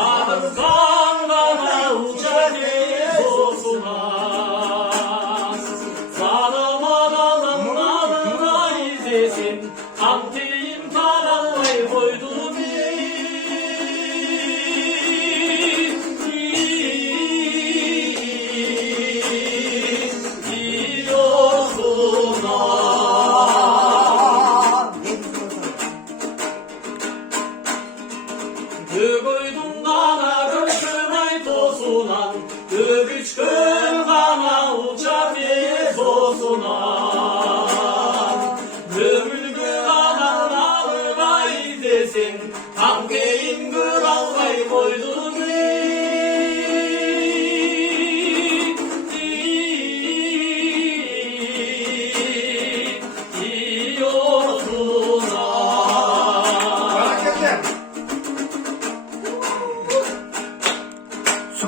사는 강가나 우자게 소수나 사람마다 나는 나이 대신 함께인 바람의 보이두미 그거이동 가나를 그나이 도수난 그 비추 가나 우자비에 도수난 그 물그 가나 나를 가이 대신 함께인 그 가와이 보이두미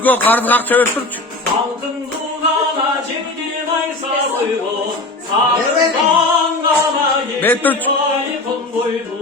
Suko karnı kalkça öptürç. Salkın dugana cilgimay sarıygo Sarıkan gana Betürt. yekimay kongoydu